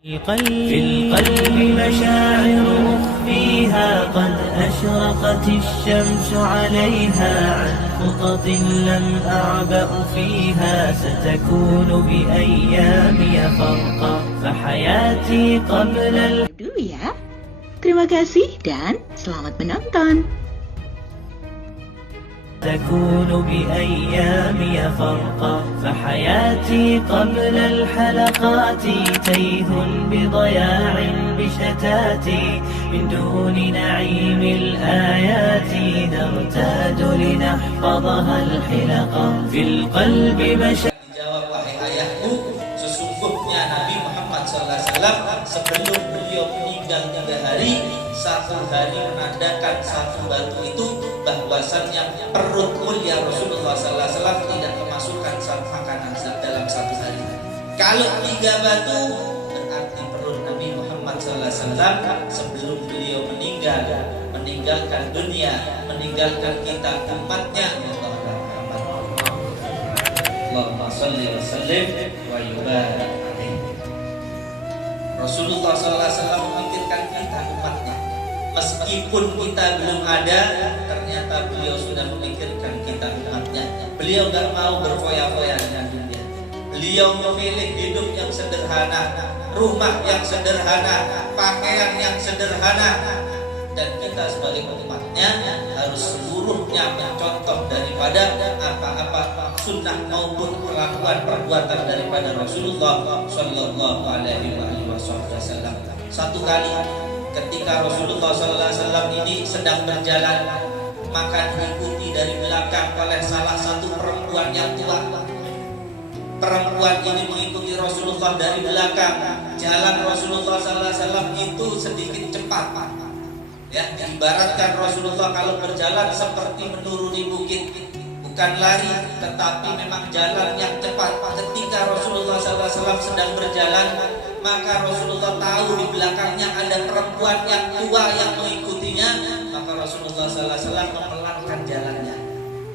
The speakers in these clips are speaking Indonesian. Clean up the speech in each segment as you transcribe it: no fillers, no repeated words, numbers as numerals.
في القلب مشاعر أخفيها قد أشرقت الشمس عليها عن خطط لم أعبأ فيها ستكون بأيامي فرقا فحياتي قبل dulu ya. Terima kasih dan selamat menonton. تكون بأيامي فرقا فحياتي قبل الحلقات تيه بضياع بشتاتي من دون نعيم الآيات نرتاد لنحفظها الحلقا في القلب Dijawab, wahai ayahku, sesungguhnya Nabi Muhammad SAW sebelum beliau meninggal 3 hari, 1 hari menandakan 1 batu itu bahwasannya perut mulia Rasulullah SAW tidak kemasukan makanan dalam 1 hari. Kalau 3 batu berarti perut Nabi Muhammad SAW sebelum beliau meninggalkan dunia, meninggalkan kita umatnya. Allahumma salli wa sallim wa yubarik alaihi. Rasulullah SAW memikirkan kita umatnya. Meskipun kita belum ada, ternyata beliau sudah memikirkan kita umatnya. Beliau gak mau berfoya-foya dengan dunia. Beliau memilih hidup yang sederhana, rumah yang sederhana, pakaian yang sederhana. Dan kita sebagai umatnya harus seluruhnya mencontoh daripada apa-apa sunnah maupun perbuatan daripada Rasulullah Sallallahu Alaihi Wasallam. Satu kali ketika Rasulullah Sallallahu Alaihi Wasallam ini sedang berjalan, maka diikuti dari belakang oleh salah satu perempuan yang tua. Perempuan ini mengikuti Rasulullah dari belakang. Jalan Rasulullah Sallallahu Alaihi Wasallam itu sedikit cepat. Ya, ibaratkan Rasulullah kalau berjalan seperti menuruni bukit, bukan lari, tetapi memang jalan yang cepat. Ketika Rasulullah SAW sedang berjalan, maka Rasulullah tahu di belakangnya ada perempuan yang tua yang mengikutinya, maka Rasulullah SAW memelankan jalannya,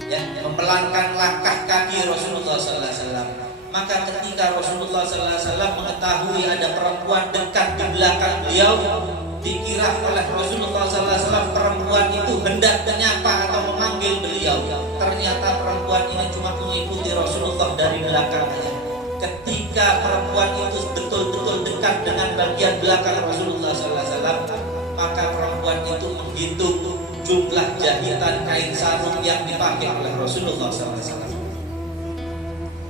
ya, memelankan langkah kaki Rasulullah SAW. Maka ketika Rasulullah SAW mengetahui ada perempuan dekat di belakang beliau, dikira oleh Rasulullah SAW perempuan itu hendak menyapa atau memanggil beliau. Ternyata perempuan ini cuma mengikuti Rasulullah dari belakangnya. Ketika perempuan itu betul-betul dekat dengan bagian belakang Rasulullah SAW, maka perempuan itu menghitung jumlah jahitan kain sarung yang dipakai oleh Rasulullah SAW.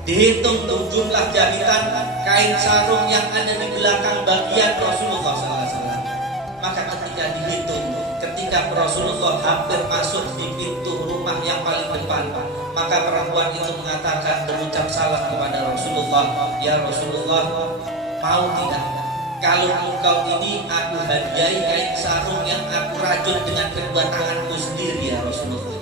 Dihitung jumlah jahitan kain sarung yang ada di belakang bagian Rasulullah SAW. Maka ketika dihitung, ketika Rasulullah hampir masuk di pintu rumah yang paling depan, maka perempuan itu mengatakan, berucap salam kepada Rasulullah, ya Rasulullah, mau tidak kalau engkau ini aku hadiahi kain sarung yang aku rajut dengan kedua tanganku sendiri ya Rasulullah.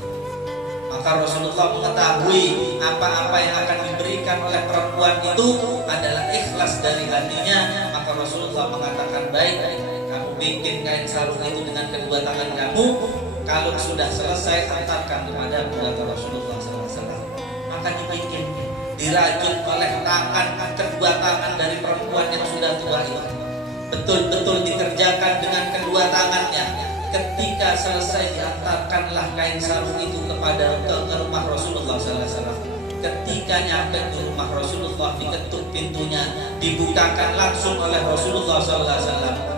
Maka Rasulullah mengetahui apa-apa yang akan diberikan oleh perempuan itu adalah ikhlas dari hatinya. Maka Rasulullah mengatakan, baik, kamu bikin kain sarung itu dengan kedua tangan kamu. Kalau sudah selesai, antarkan kepada Rasulullah SAW. Maka dibikin, dirajut oleh kedua tangan dari perempuan yang sudah tua itu. Betul-betul dikerjakan dengan kedua tangannya. Ketika selesai, diantarkanlah kain sarung itu ke rumah Rasulullah SAW. Ketika nyampe di rumah Rasulullah, diketuk pintunya, dibukakan langsung oleh Rasulullah SAW.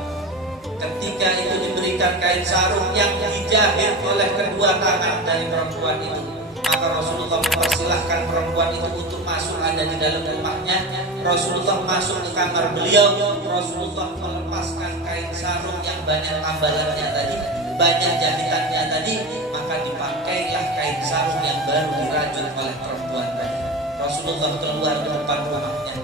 Ketika itu diberikan kain sarung yang dijahit oleh kedua tangan dari perempuan itu, maka Rasulullah mempersilahkan perempuan itu untuk masuk ada di dalam rumahnya. Rasulullah masuk ke kamar beliau. Rasulullah melepaskan kain sarung yang banyak tambalannya tadi, banyak jahitannya tadi, maka dipakailah kain sarung yang baru dirajut oleh perempuan tadi. Rasulullah keluar ke depan rumahnya.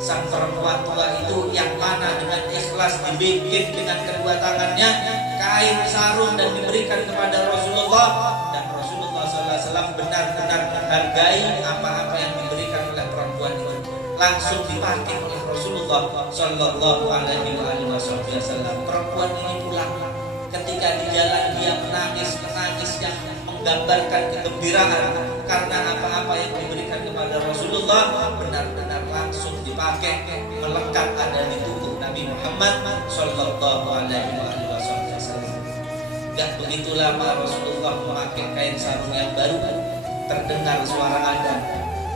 Sang perempuan tua itu yang mana dengan ikhlas dibikin dengan kedua tangannya kain sarung dan diberikan kepada Rasulullah, dan Rasulullah SAW benar-benar menghargai apa-apa yang diberikan oleh perempuan itu. Langsung dipakai oleh Rasulullah Sallallahu Alaihi Wasallam. Perempuan ini pulang. Ketika di jalan dia menangis yang menggambarkan kegembiraan karena apa-apa yang diberikan kepada Rasulullah benar-benar langsung dipakai, melekat ada di tubuh Nabi Muhammad Sallallahu Alaihi Wasallam. Gak begitu lama Rasulullah memakai kain sarung yang baru, terdengar suara adzan,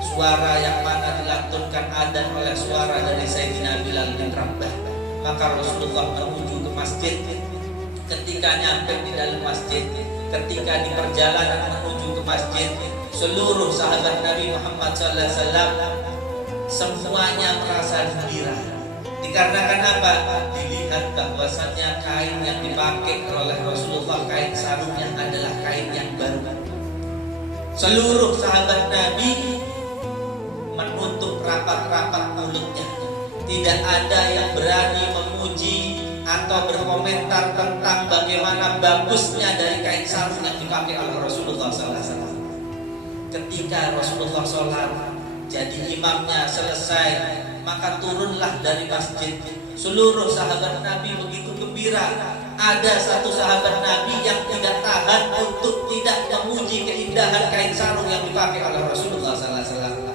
suara yang mana dilantunkan adzan oleh suara dari Sayyidina Bilal bin Rabah. Maka Rasulullah menuju ke masjid. Ketika nyampe di dalam masjid, ketika di perjalanan menuju ke masjid, seluruh sahabat Nabi Muhammad SAW semuanya merasa gembira. Dikarenakan apa? Dilihat bahwasannya kain yang dipakai oleh Rasulullah, kain sarungnya adalah kain yang baru. Seluruh sahabat Nabi menutup rapat-rapat mulutnya. Tidak ada yang berani memuji atau berkomentar tentang bagaimana bagusnya dari kain sarung yang dipakai oleh Rasulullah SAW. Ketika Rasulullah sholat, jadi imamnya selesai, maka turunlah dari masjid. Seluruh sahabat Nabi begitu gembira. Ada satu sahabat Nabi yang tidak tahan untuk tidak memuji keindahan kain sarung yang dipakai oleh Rasulullah SAW.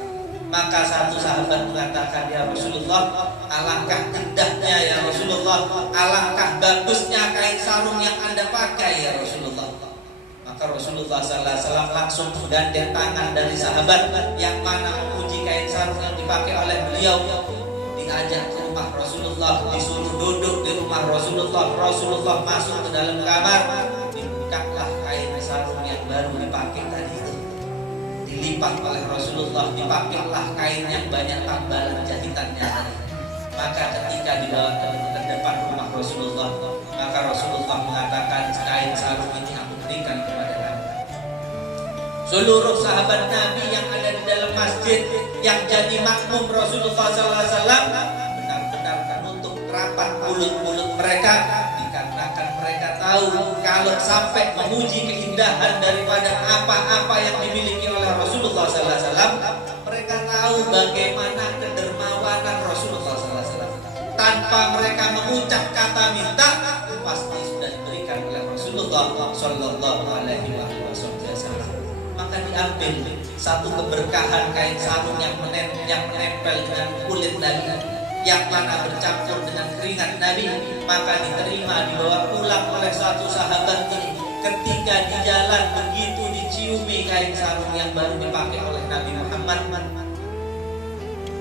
Maka satu sahabat mengatakan, ya Rasulullah, alangkah indahnya ya Rasulullah, alangkah bagusnya kain sarung yang Anda pakai ya Rasulullah. Maka Rasulullah SAW langsung menggandeng tangan dari sahabat yang mana memuji kain sarung yang dipakai oleh beliau. Diajak ke rumah Rasulullah, disuruh duduk di rumah Rasulullah. Rasulullah masuk ke dalam kamar, dibukalah kain sarung yang baru dipakai tadi itu. Dilipat oleh Rasulullah, dipakailah kain yang banyak tambalan jahitannya. Maka ketika dibawa ke depan rumah Rasulullah, maka Rasulullah mengatakan, kain sarung ini aku berikan kepada kamu. Seluruh sahabat Nabi yang ada di dalam masjid yang jadi makmum Rasulullah SAW benar-benar menutup rapat mulut-mulut mereka, dikarenakan mereka tahu kalau sampai memuji keindahan daripada apa-apa yang dimiliki oleh Rasulullah SAW, mereka tahu bagaimana kedermawanan Rasulullah SAW. Tanpa mereka mengucap kata minta, pasti sudah diberikan oleh Rasulullah Sallallahu Alaihi Wasallam. Maka diambil satu keberkahan kain sarung yang menempel dengan kulit Nabi, yang mana bercampur dengan keringat Nabi, maka diterima dibawa pulang oleh satu sahabat ini. Ketika di jalan begitu diciumi kain sarung yang baru dipakai oleh Nabi Muhammad,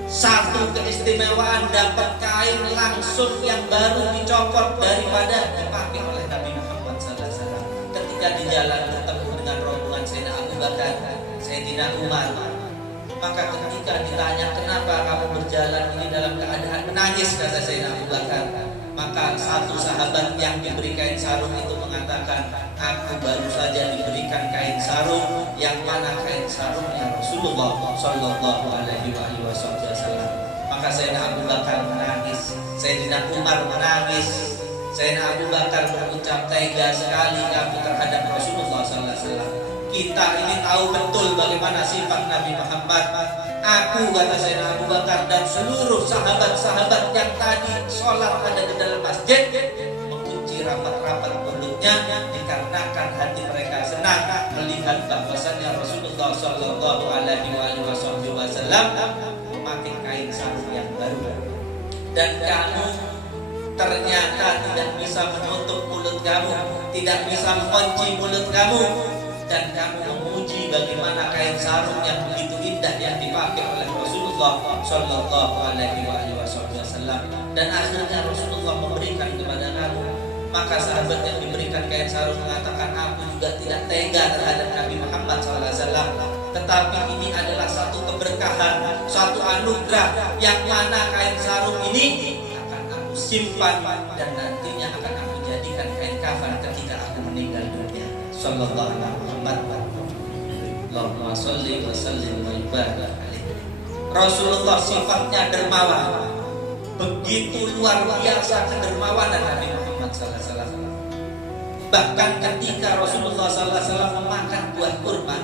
satu keistimewaan dapat kain langsung yang baru dicopot daripada dipakai oleh Nabi Muhammad SAW. Ketika di jalan bertemu dengan rombongan Sayyidina Abu Bakar, Sayyidina Umar, maka ketika ditanya kenapa kamu berjalan ini dalam keadaan menangis, kata Sayyidina Abu Bakar, maka satu sahabat yang diberi kain sarung itu mengatakan, aku baru saja diberikan kain sarung yang mana kain sarungnya Rasulullah Sallallahu Alaihi Wasallam. Maka Sayyidina Abu Bakar menangis, Sayyidina Umar menangis. Sayyidina Abu Bakar berucap, tega sekali kamu terhadap Rasulullah Sallallahu Alaihi Wasallam. Kita ini tahu betul bagaimana sifat Nabi Muhammad. Aku, kata Sayyidina Abu Bakar, dan seluruh sahabat-sahabat yang tadi sholat ada di dalam masjid mengunci rapat-rapat mulutnya, dikarenakan hati mereka senang melihat bahwasannya Rasulullah Sallallahu Alaihi Wasallam memakai kain sarung yang baru. Dan kamu ternyata tidak bisa menutup mulut kamu, tidak bisa mengunci mulut kamu, dan kamu memuji bagaimana kain sarung yang begitu indah yang dipakai oleh Rasulullah Sallallahu Alaihi Wasallam. Dan akhirnya Rasulullah memberikan kepada kamu. Maka sahabat yang diberikan kain sarung mengatakan, aku juga tidak tega terhadap Nabi Muhammad SAW. Tetapi ini adalah satu keberkahan, satu anugerah yang mana kain sarung ini akan aku simpan dan nantinya akan aku jadikan kain kafan ketika aku meninggal dunia. Sallallahu Alaihi Wasallam. Allahumma sholli wa sallim wa barik alaihi. Rasulullah sifatnya dermawan. Begitu luar biasa kedermawanan Nabi Muhammad SAW. Bahkan ketika Rasulullah SAW memakan buah kurma,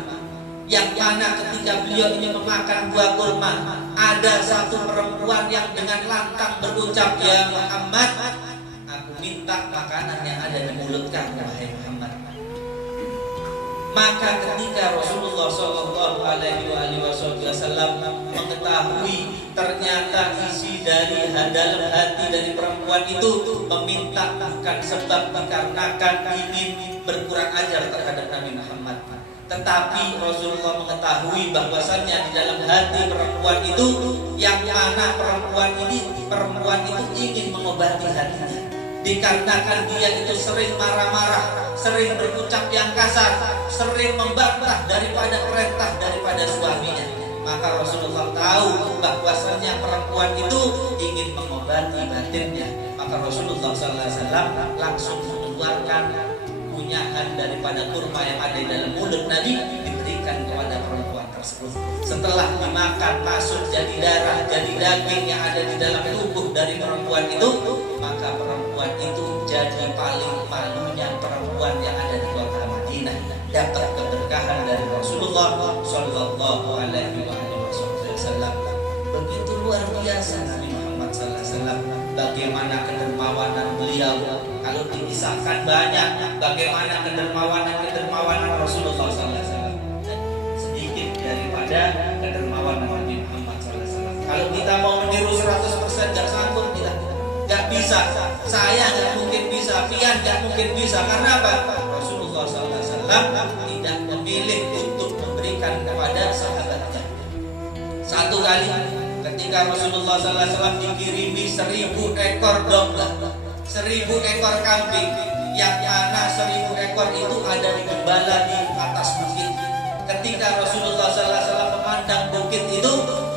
yang mana ketika beliau ini memakan buah kurma, ada satu perempuan yang dengan lantang berucap, ya Muhammad, aku minta makanan yang ada di mulut kamu, wahai Muhammad. Maka ketika Rasulullah Shallallahu Alaihi Wasallam mengetahui ternyata isi dari dalam hati dari perempuan itu meminta bukan sebab dikarenakan ingin berkurang ajar terhadap Nabi Muhammad, tetapi Rasulullah mengetahui bahwasannya di dalam hati perempuan itu yang mana perempuan itu ingin mengobati hatinya, dikarenakan dia itu sering marah-marah, sering berucap yang kasar, sering membantah daripada perintah daripada suaminya. Maka Rasulullah tahu bahwasannya perempuan itu ingin mengobati batinnya. Maka Rasulullah SAW langsung mengeluarkan kunyahan daripada kurma yang ada di dalam mulut Nabi, diberikan kepada perempuan tersebut. Setelah dimakan masuk jadi darah, jadi daging yang ada di dalam tubuh dari perempuan itu, maka perempuan itu jadi paling malunya perempuan yang ada di kota Madinah, dapat keberkahan dari Rasulullah Shallallahu Alaihi Wasallam. Begitu luar biasa Nabi Muhammad SAW, bagaimana kedermawanan beliau. Kalau dikisahkan banyak bagaimana kedermawanan Rasulullah SAW, sedikit daripada kedermawanan Nabi Muhammad SAW. Kalau kita mau meniru 100% nggak sanggup kita. Gak bisa, saya gak mungkin bisa, Pian gak mungkin bisa. Karena apa? Rasulullah SAW tidak memilih untuk memberikan kepada sahabatnya. Satu kali ketika Rasulullah SAW dikirimi 1000 ekor domba, 1000 ekor kambing, yang mana 1000 ekor itu ada di gembala di atas bukit. Ketika Rasulullah SAW memandang bukit itu,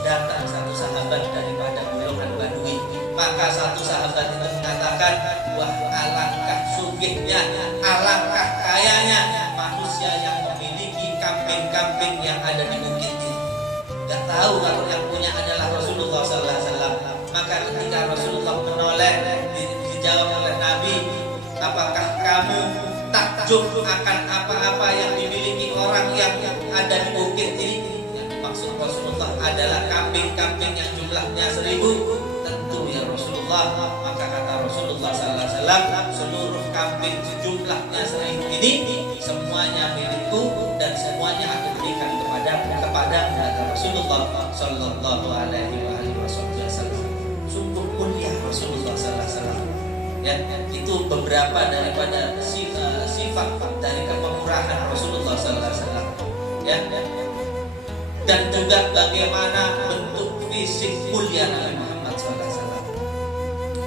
datang satu sahabat daripada golongan Badui. Maka satu sahabat itu mengatakan, wah alangkah sugihnya, alangkah kayanya manusia yang memiliki kambing-kambing yang ada di bukit ini. Gak tahu kalau yang punya adalah Rasulullah SAW. Maka ketika Rasulullah menoleh, dijawab oleh Nabi, apakah kamu takjub akan apa-apa yang dimiliki orang yang ada di bukit ini? Yang dimaksud Rasulullah adalah kambing-kambing yang jumlahnya 1000. Tentu ya Rasulullah. Maka kata Rasulullah SAW, seluruh kambing jumlahnya 1000 ini semuanya milikku dan semuanya aku berikan kepada Rasulullah Sallallahu Alaihi Wasallam. Sungguh mulia Rasulullah Sallallahu Alaihi Wasallam. Ya, itu beberapa daripada sifat dari kemurahan Rasulullah Sallallahu Alaihi Wasallam. Ya, dan juga bagaimana bentuk fisik mulia Nabi Muhammad Sallallahu Alaihi Wasallam.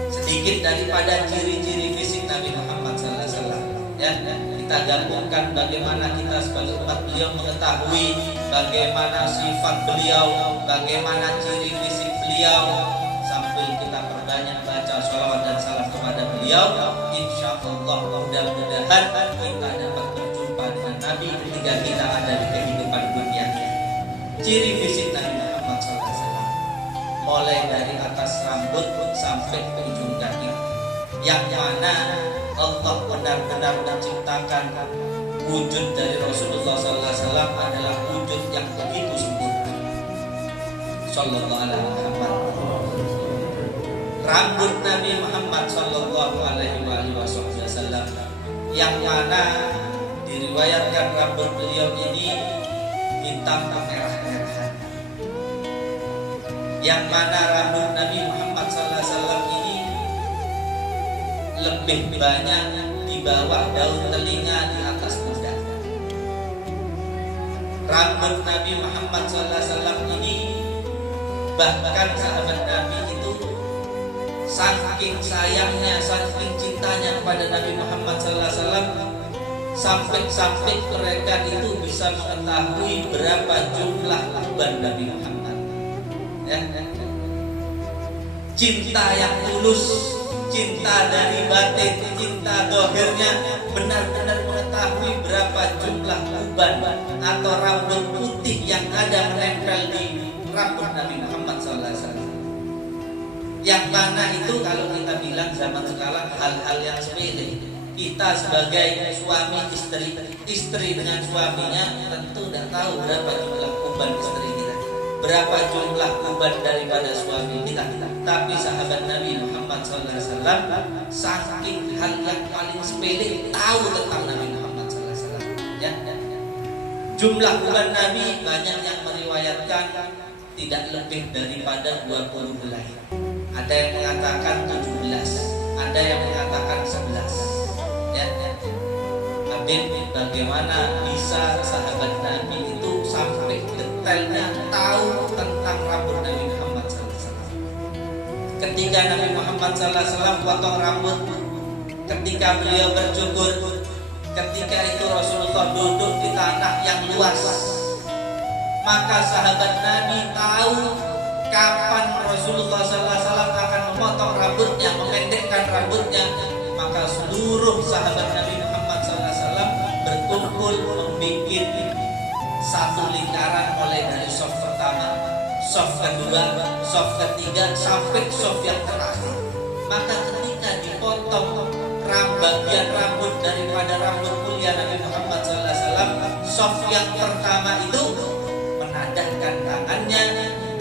Sedikit daripada ciri-ciri fisik Nabi Muhammad Sallallahu Alaihi Wasallam. Ya, kita gabungkan bagaimana kita sebagai umat beliau mengetahui bagaimana sifat beliau, bagaimana ciri fisik beliau, sambil kita perbanyak baca sholawat dan salam kepada beliau. Insyaallah mudah-mudahan kita dapat berjumpa dengan Nabi ketika kita ada di kehidupan dunia. Ciri fisik Nabi Muhammad SAW, mulai dari atas rambut sampai ke ujung kaki, yang mana Allah benar-benar menciptakan wujud dari Rasulullah SAW adalah wujud yang begitu sempurna. Sallallahu alaihi Muhammad. Rambut Nabi Muhammad Sallallahu Alaihi Wasallam, yang mana diriwayatkan rambut beliau ini hitam kemerah-merahan. Yang mana rambut Nabi Muhammad Sallallahu Alaihi Wasallam ini lebih banyak di bawah daun telinga, di atas pundak. Rambut Nabi Muhammad SAW ini, bahkan sahabat Nabi itu saking sayangnya, saking cintanya kepada Nabi Muhammad SAW, sampai mereka itu bisa mengetahui berapa jumlah uban Nabi Muhammad. Ya. Cinta yang tulus, cinta dari batin, cinta dohirnya, benar-benar mengetahui berapa jumlah uban atau rambut putih yang ada menempel di rambut Nabi Muhammad SAW. Yang mana itu kalau kita bilang zaman sekarang hal-hal yang sepele. Kita sebagai suami istri dengan suaminya tentu tidak tahu berapa jumlah uban istri kita, berapa jumlah uban daripada suami kita. Tapi sahabat Nabi Muhammad SAW saking hal yang paling sepele tahu tentang Nabi Muhammad SAW. Ya, Jumlah uban Nabi banyak yang meriwayatkan tidak lebih daripada 20 helai. Ada yang mengatakan 17, ada yang mengatakan 11. Ya. Tapi bagaimana bisa sahabat Nabi itu sampai detailnya tahu tentang rambut Nabi Muhammad SAW? Ketika Nabi Muhammad SAW potong rambut, ketika beliau bercukur, ketika itu Rasulullah duduk di tanah yang luas, maka sahabat Nabi tahu kapan Rasulullah SAW akan memotong rambutnya, memendekkan rambutnya. Maka seluruh sahabat Nabi Muhammad SAW berkumpul membuat satu lingkaran, mulai dari soft pertama, soft kedua, soft ketiga, sampai soft yang terakhir. Maka ketika dipotong bagian rambut daripada rambut mulia Nabi Muhammad SAW, soft yang pertama itu menadahkan tangannya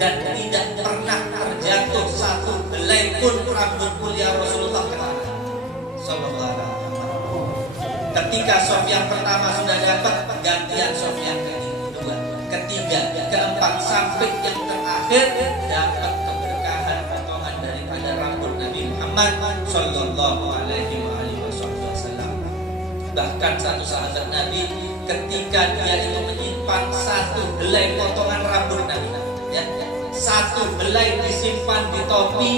dan tidak pernah terjatuh satu helai pun rambut mulia Rasulullah ke tanah. Sallallahu alaihi wasallam. Ketika soft yang pertama sudah dapat, gantian soft yang kedua, ketiga, keempat, sampai yang terakhir dapat keberkahan potongan daripada rambut Nabi Muhammad Sallallahu alaihi wasallam. Bahkan satu sahabat Nabi ketika dia itu menyimpan satu helai potongan rambut Nabi, ya, satu helai disimpan di topi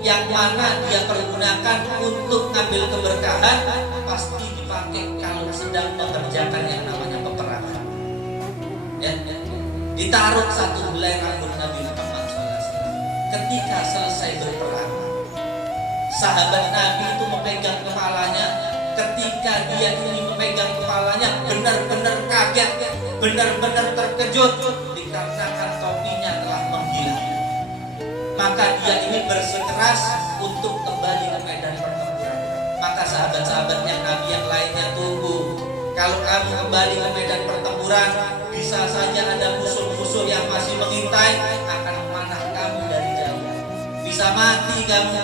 yang mana dia pergunakan untuk ngambil keberkahan, pasti dipakai kalau sedang mengerjakan yang namanya peperangan. Ya, ditaruh satu helai rambut Nabi Muhammad SAW. Ketika selesai berperang, sahabat Nabi itu memegang kepalanya. Ketika dia ini memegang kepalanya, benar-benar kaget, benar-benar terkejut dikarenakan topinya telah menghilang. Maka dia ini bersikeras untuk kembali ke medan pertempuran. Maka sahabat-sahabatnya Nabi yang lainnya tunggu. Kalau kamu kembali ke medan pertempuran, bisa saja ada musuh-musuh yang masih mengintai, akan memanah kamu dari jauh. Bisa mati kamu.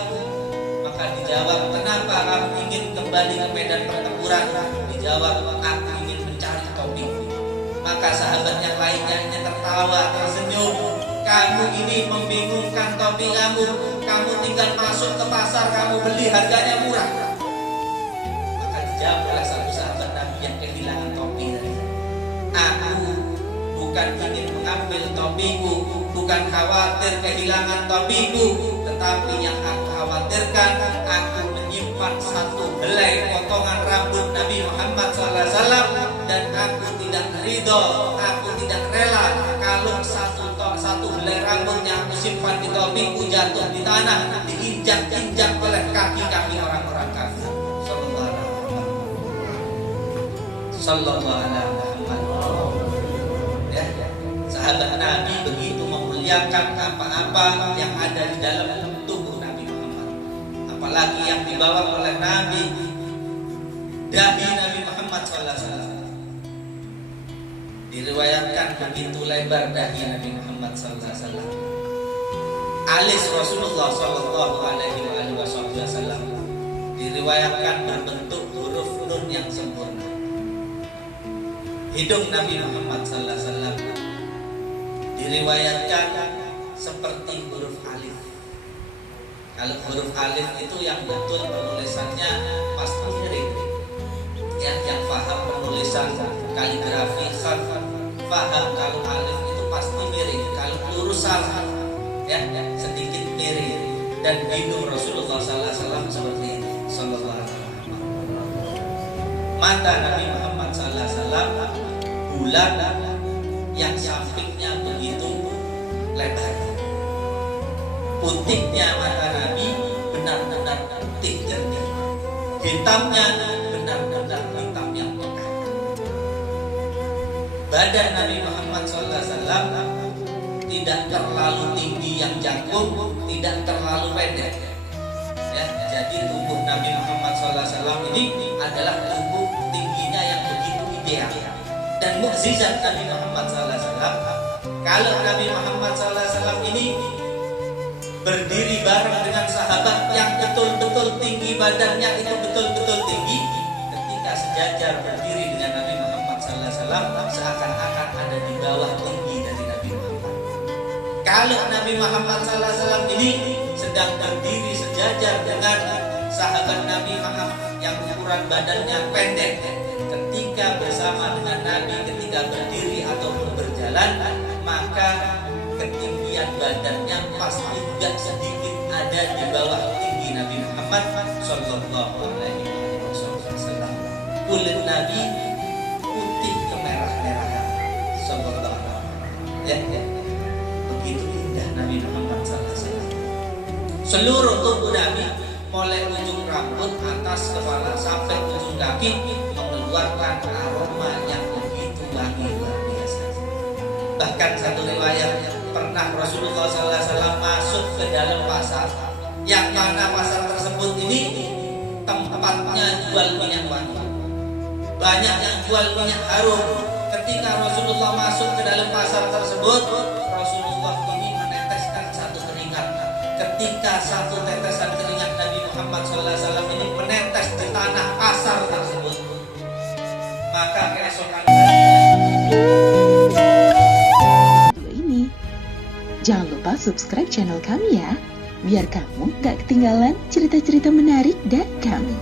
Maka dijawab, kenapa kamu ingin kembali ke medan pertempuran? Dijawab, aku ingin mencari topi. Maka sahabat yang lainnya ini tertawa, tersenyum. Kamu ini membingungkan topi kamu. Kamu tinggal masuk ke pasar, kamu beli, harganya murah. Maka dijawab oleh satu sahabat Nabi yang kehilangan topi tadi, aku bukan ingin mengambil topiku, bukan khawatir kehilangan topiku, tetapi yang aku khawatirkan, aku menyimpan satu helai potongan rambut Nabi Muhammad SAW, dan aku tidak ridho, aku tidak rela kalau satu helai rambut yang aku simpan di topiku jatuh di tanah, diinjak-injak oleh kaki-kaki orang-orang kafir. Sallallahu alaihi wasallam. Ya, sahabat Nabi begitu memuliakan apa-apa yang ada di dalam tubuh Nabi Muhammad, apalagi yang dibawa oleh Nabi, dahi Nabi Muhammad SAW. Diriwayatkan begitu lebar dahi Nabi Muhammad SAW. Alis Rasulullah Sallallahu Alaihi Wasallam diriwayatkan berbentuk huruf nun yang sempurna. Hidung Nabi Muhammad SAW diriwayatkan seperti huruf alif. Kalau huruf alif itu yang betul penulisannya pasti miring. Yang paham penulisan kaligrafi khat, paham kalau alif itu pasti miring. Kalau lurus salah, ya sedikit miring. Dan hidung Rasulullah SAW seperti itu. Sallallahu alaihi wasallam. Mata Nabi Muhammad SAW bulat yang sampingnya begitu lebar. Putihnya mata Nabi benar-benar putih jernih. Hitamnya benar-benar hitam yang pekat. Badan Nabi Muhammad SAW tidak terlalu tinggi yang jangkung, tidak terlalu pendek. Ya, jadi tubuh Nabi Muhammad SAW ini adalah tubuh tingginya yang begitu ideal. Dan mukjizat Nabi Muhammad SAW, kalau Nabi Muhammad SAW ini berdiri bareng dengan sahabat yang betul-betul tinggi badannya, itu betul-betul tinggi, ketika sejajar berdiri dengan Nabi Muhammad SAW, seakan-akan ada di bawah tinggi dari Nabi Muhammad. Kalau Nabi Muhammad SAW ini sedang berdiri sejajar dengan sahabat Nabi Muhammad yang ukuran badannya pendek, ketika bersama dengan Nabi, ketika berdiri ataupun berjalan, maka ketinggian badannya pasti tidak sedikit ada di bawah tinggi Nabi Muhammad Sallallahu Alaihi Wasallam. Kulit Nabi putih kemerah-merahan, Sallallahu Alaihi Wasallam. Begitu indah Nabi Muhammad Sallallahu Alaihi Wasallam. Seluruh tubuh Nabi, mulai ujung rambut, atas kepala sampai ujung kaki, mengeluarkan aroma yang begitu wangi luar biasa. Bahkan satu riwayat, pernah Rasulullah SAW masuk ke dalam pasar, yang mana pasar tersebut ini tempatnya jual minyak wangi. Banyak yang jual minyak harum. Ketika Rasulullah masuk ke dalam pasar tersebut, Rasulullah ini meneteskan satu keringat. Ketika satu tetesan keringat Nabi Muhammad SAW ini menetes di tanah pasar tersebut, maka keesokan ini. Jangan lupa subscribe channel kami ya, biar kamu gak ketinggalan cerita-cerita menarik dari kami.